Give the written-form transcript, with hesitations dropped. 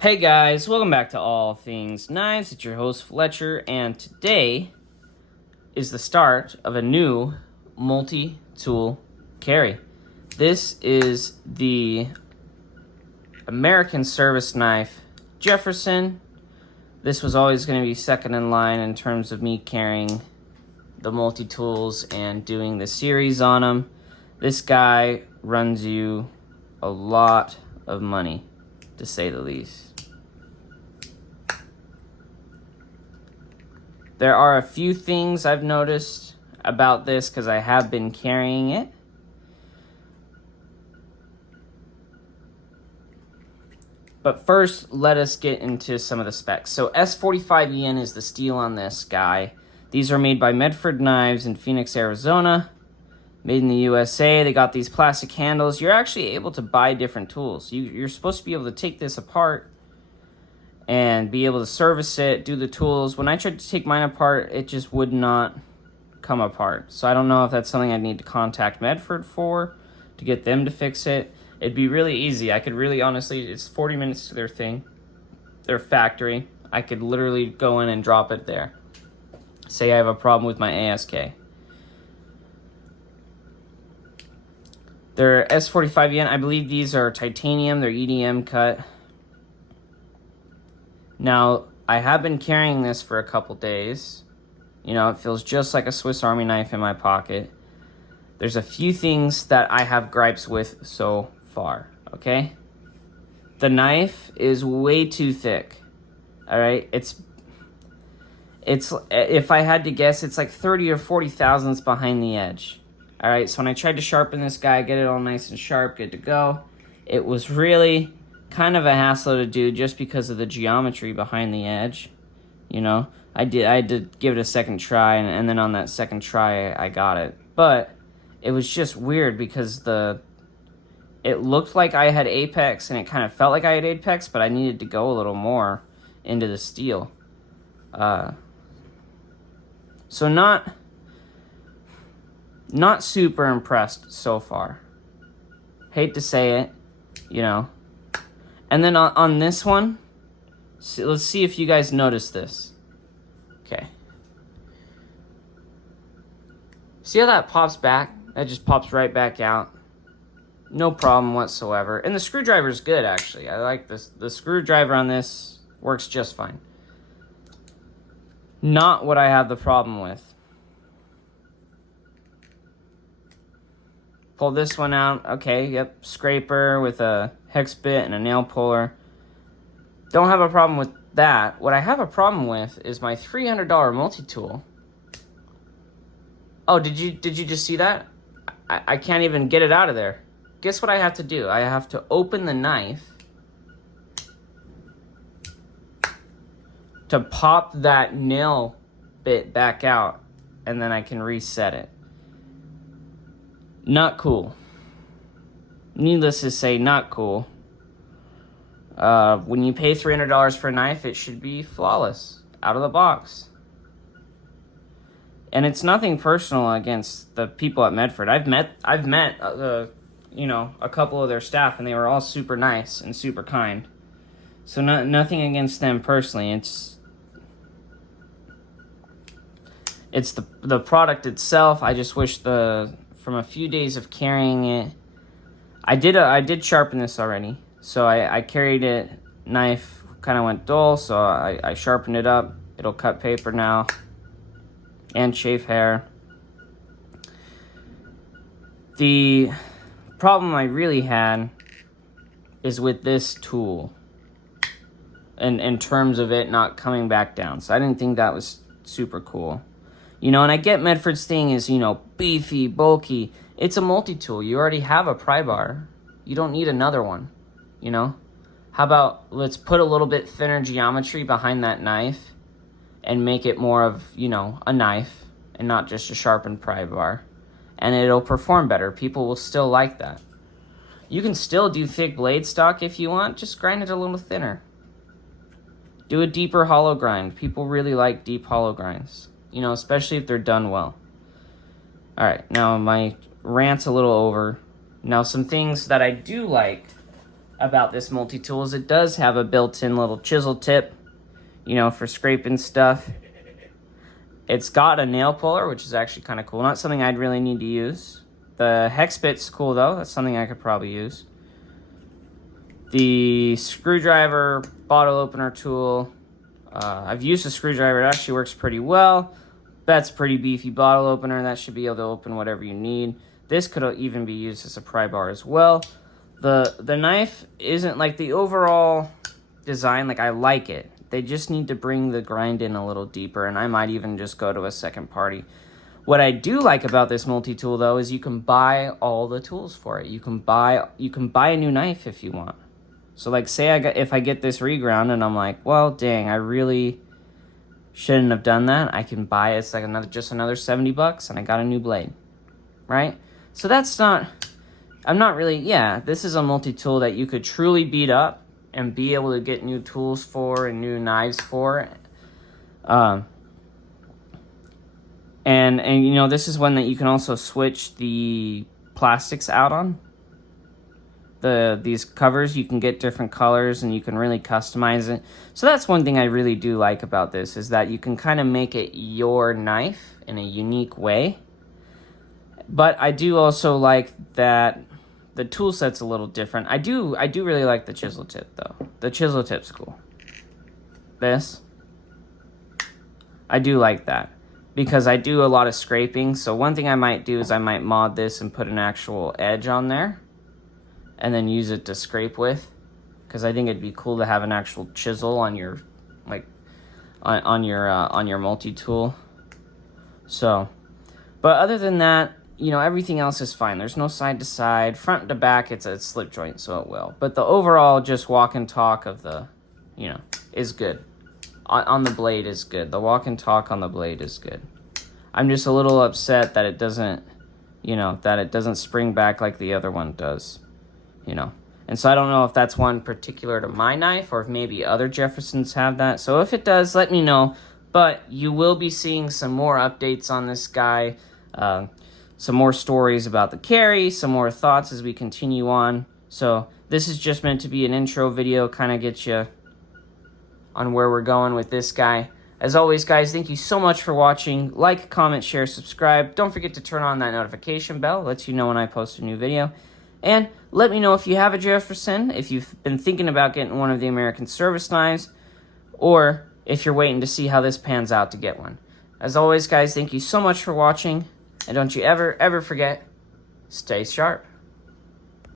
Hey guys, welcome back to All Things Knives. It's your host Fletcher, and today is the start of a new multi-tool carry. This is the American Service Knife Jefferson. This was always going to be second in line in terms of me carrying the multi-tools and doing the series on them. This guy runs you a lot of money, to say the least. There are a few things I've noticed about this because I have been carrying it. But first, let us get into some of the specs. So S45 yen is the steel on this guy. These are made by Medford Knives in Phoenix, Arizona. Made in the USA. They got these plastic handles. You're actually able to buy different tools. You're supposed to be able to take this apart and be able to service it, do the tools. When I tried to take mine apart, it just would not come apart. So I don't know if that's something I need to contact Medford for to get them to fix it. It'd be really easy. I could really, honestly, it's 40 minutes to their factory. I could literally go in and drop it there. Say I have a problem with my ASK. They're S45 yen. I believe these are titanium. They're EDM cut. Now, I have been carrying this for a couple days. You know, it feels just like a Swiss Army knife in my pocket. There's a few things that I have gripes with so far, okay? The knife is way too thick, all right? It's if I had to guess, it's like 30 or 40 thousandths behind the edge, all right? So when I tried to sharpen this guy, get it all nice and sharp, good to go, it was really kind of a hassle to do just because of the geometry behind the edge. You know, I did give it a second try, and then on that second try I got it. But it was just weird because it looked like I had apex and it kind of felt like I had apex, but I needed to go a little more into the steel. So not super impressed so far. Hate to say it, you know. And then on this one, let's see if you guys notice this. Okay. See how that pops back? That just pops right back out. No problem whatsoever. And the screwdriver is good, actually. I like this. The screwdriver on this works just fine. Not what I have the problem with. Pull this one out. Okay, yep. Scraper with a hex bit and a nail puller. Don't have a problem with that. What I have a problem with is my $300 multi-tool. Oh, did you just see that? I can't even get it out of there. Guess what I have to do? I have to open the knife to pop that nail bit back out, and then I can reset it. Not cool. Needless to say, not cool. When you pay $300 for a knife, it should be flawless, out of the box. And it's nothing personal against the people at Medford. I've met you know, a couple of their staff, and they were all super nice and super kind. So nothing against them personally. It's the product itself. I just wish from a few days of carrying it, I did sharpen this already. So I carried it, knife kind of went dull, so I sharpened it up. It'll cut paper now and shave hair. The problem I really had is with this tool, in terms of it not coming back down. So I didn't think that was super cool. You know, and I get Medford's thing is, you know, beefy, bulky. It's a multi-tool. You already have a pry bar. You don't need another one, you know? How about let's put a little bit thinner geometry behind that knife and make it more of, you know, a knife and not just a sharpened pry bar. And it'll perform better. People will still like that. You can still do thick blade stock if you want. Just grind it a little thinner. Do a deeper hollow grind. People really like deep hollow grinds. You know, especially if they're done well. Alright, now my rant's a little over. Now some things that I do like about this multi-tool is it does have a built-in little chisel tip, you know, for scraping stuff. It's got a nail puller, which is actually kind of cool. Not something I'd really need to use. The hex bit's cool though. That's something I could probably use. The screwdriver bottle opener tool. I've used a screwdriver. It actually works pretty well. That's a pretty beefy bottle opener. That should be able to open whatever you need. This could even be used as a pry bar as well. The knife isn't like the overall design. Like, I like it. They just need to bring the grind in a little deeper, and I might even just go to a second party. What I do like about this multi-tool though is you can buy all the tools for it. You can buy a new knife if you want. So like, say if I get this reground and I'm like, well, dang, I really shouldn't have done that. I can buy it. It's like just another $70 and I got a new blade, right? So that's not, I'm not really, yeah, this is a multi-tool that you could truly beat up and be able to get new tools for and new knives for. And you know, this is one that you can also switch the plastics out on. These covers, you can get different colors and you can really customize it. So that's one thing I really do like about this, is that you can kind of make it your knife in a unique way. But I do also like that the tool set's a little different. I do really like the chisel tip though. The chisel tip's cool. This, I do like that because I do a lot of scraping. So one thing I might do is I might mod this and put an actual edge on there and then use it to scrape with, because I think it'd be cool to have an actual chisel on your, like, on your multi-tool. So, but other than that, you know, everything else is fine. There's no side to side, front to back. It's a slip joint, so it will. But the overall just walk and talk of the, you know, is good. On the blade is good. The walk and talk on the blade is good. I'm just a little upset that it doesn't, you know, that it doesn't spring back like the other one does, you know. And so I don't know if that's one particular to my knife or if maybe other Jeffersons have that. So if it does, let me know. But you will be seeing some more updates on this guy. Some more stories about the carry, some more thoughts as we continue on. So this is just meant to be an intro video, kind of get you on where we're going with this guy. As always, guys, thank you so much for watching. Like, comment, share, subscribe. Don't forget to turn on that notification bell. It lets you know when I post a new video. And let me know if you have a Jefferson, if you've been thinking about getting one of the American Service Knives, or if you're waiting to see how this pans out to get one. As always, guys, thank you so much for watching. And don't you ever, ever forget, stay sharp.